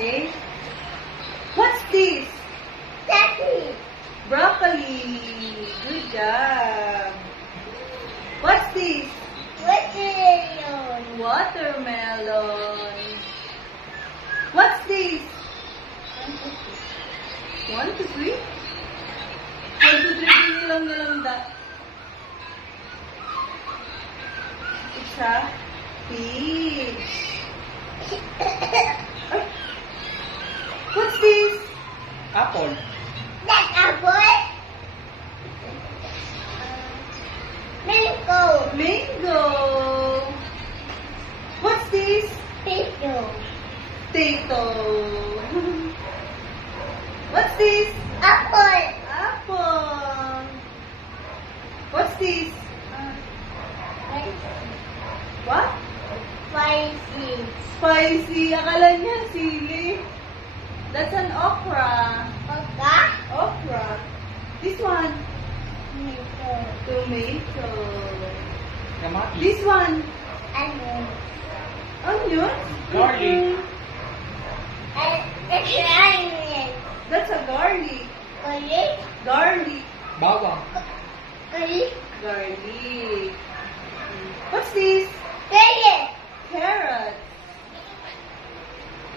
Okay? What's this? Daddy. Broccoli. Good job. What's this? Watermelon. Watermelon. What's this? 1, 2, 3. 1, 2, 3. Nilang da. It's a peach. Ay. What's this? Apple. That's apple. Mango. Mango. What's this? Potato. Potato. What's this? Apple. Apple. What's this? What? Spicy. Spicy. Akala niya sili. That's an okra. Oka. Okra. This one. Tomato. Tomato. Kamatis. This one. Onion. Onion. Garlic. It's onion. That's a garlic. Garlic. Garlic. Bawang. Garlic. Garlic. What's this? Garlic. Carrot.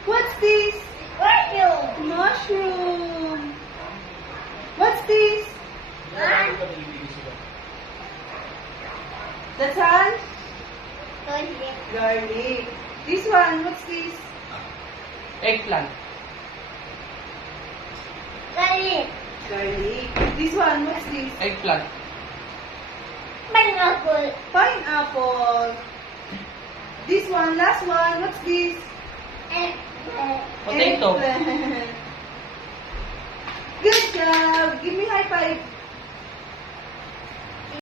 What's this? Mushroom. Mushroom. What's this? That's an Garlic. garlic. This one, what's this? Eggplant. Garlic. Garlic. This one, what's this? Eggplant. Pineapple. Pineapple. This one, last one, what's this? Eggplant. Potato. Eggplant. Good job. Give me high five.